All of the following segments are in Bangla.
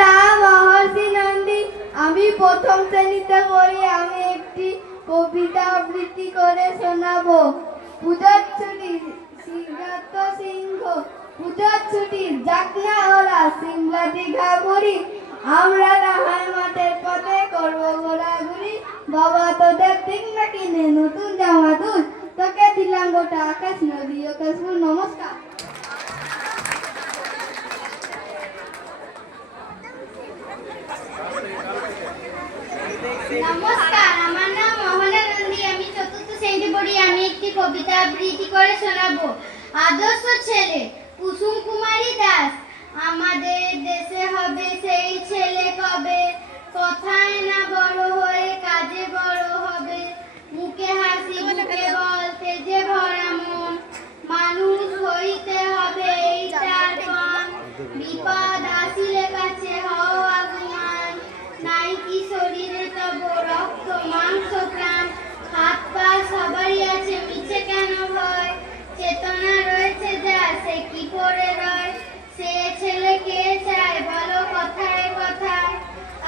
নাম মহর্ষি নন্দী। আমি প্রথম শ্রেণীতে পড়ি। আমি একটি কবিতা আবৃত্তি করে শোনাবো। পূজার ছুটি সিদ্ধার্থ সিংহ, পূজার ছুটি যাক না ওরা সিমলা দীঘা পুরী, আমরা রাহায় মাঠের পথে করবো ঘোরাঘুরি। বাবা তোদের দিক না কিনে নতুন জামা দুল, তোকে দিলাম গোটা আকাশ নদী ও কাশ্মীর। নমস্কার। নমস্কার, আমার নাম মোহনা নন্দী। আমি চতুর্থ শ্রেণীতে পড়ি। আমি একটি কবিতা আবৃত্তি করে শোনাবো। আদর্শ ছেলে কুসুম কুমারী দাস, আমাদের দেশে হবে সেই ছেলে কবে, কথায় না বড় হয়ে কাজে বড় হবে, মুখে হাসি মুখে বলতে যে ভরা মন, মানুষ হইতে হবে এই তার পণ, বিপদ আসিলে কাছে হও আগুয়ান, নাই কি শরীরে তব রক্ত মাংস প্রাণ, হাত পা সবারই আছে মিছে কেন ভয়, চেতনা রয়েছে যা সে কি করে রয়, সে ছেলেকে চায় বলো কথায় কথায়,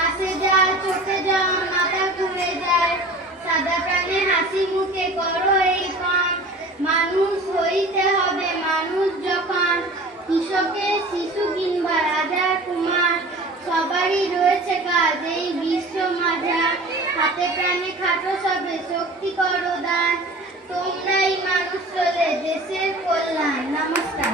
আসে যা চোখে জল মাথা ঘুরে যায়, সাদা প্রাণে হাসি মুখে করো এই পণ, মানুষ হইতে হবে মানুষ যখন, কৃষকের শিশু কিংবা রাজার কুমার, সবারই রয়েছে কাজ এই বিশ্ব মাঝার, হাতে প্রাণে খাটো সবে শক্তি করো দান, তোমরাই মানুষ হলে দেশের কল্যাণ। নমস্কার।